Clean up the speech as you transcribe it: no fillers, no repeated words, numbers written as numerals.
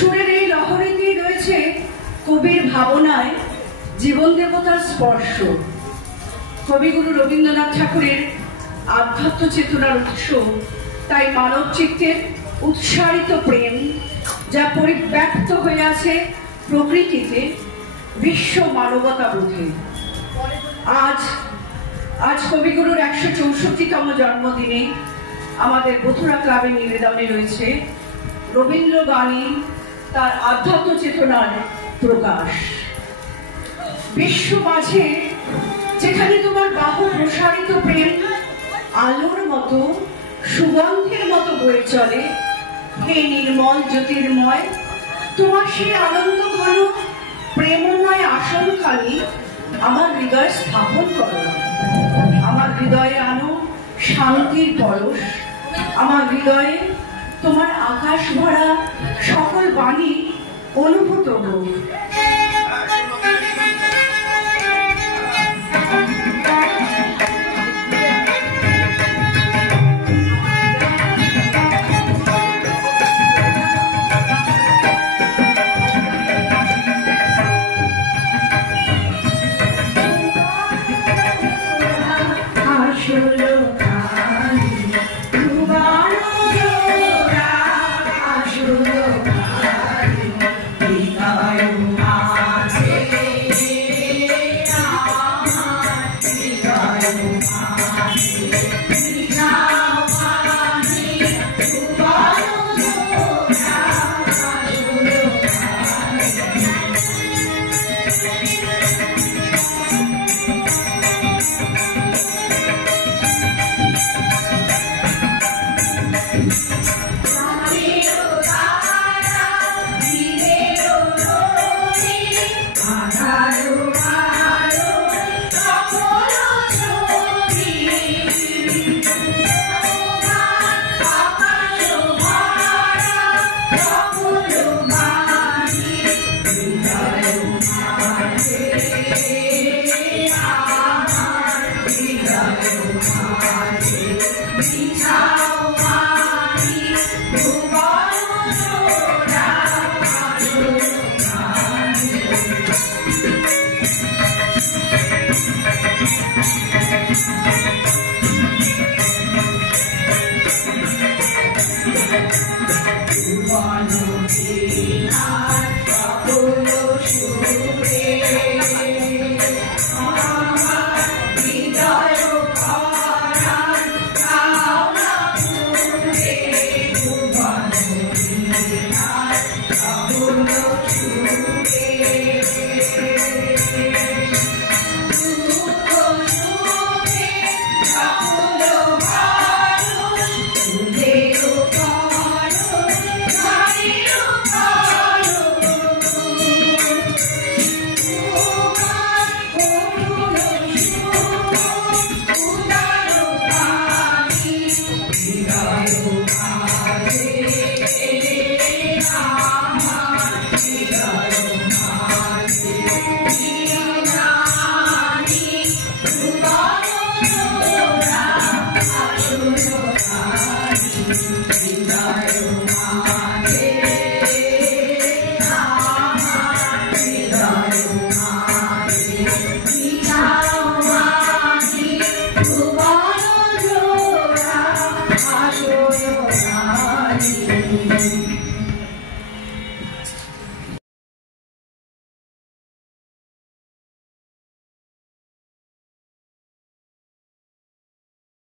সুরের এই লহরীতেই রয়েছে কবির ভাবনায় জীবন দেবতার স্পর্শ। কবিগুরু রবীন্দ্রনাথ ঠাকুরের আধ্যাত্ম চেতনার উৎস তাই মানব চিত্তের উৎসারিত প্রেম, যা পরিব্যাপ্ত হয়ে আছে প্রকৃতিতে, বিশ্ব মানবতা বোধে। আজ কবিগুরুর 164তম জন্মদিনে আমাদের বথুরা ক্লাবের নিবেদনে রয়েছে রবীন্দ্র গানে তার আধ্যাত্ম চেতনার প্রকাশ। বিশ্ব মাঝে যেখানে তোমার বাহু প্রসারিত প্রেম আলোর মতো, সুগন্ধের মতো বয়ে চলে, হে নির্মল জ্যোতির্ময়, তোমার সেই আনন্দ ঘন প্রেমময় আসনখানি আমার হৃদয়ে স্থাপন করো। আমার হৃদয়ে আনো শান্তির পরশ, আমার হৃদয়ে তোমার আকাশ ভরা সকল বাণী অনুভূত হোক। Yeah.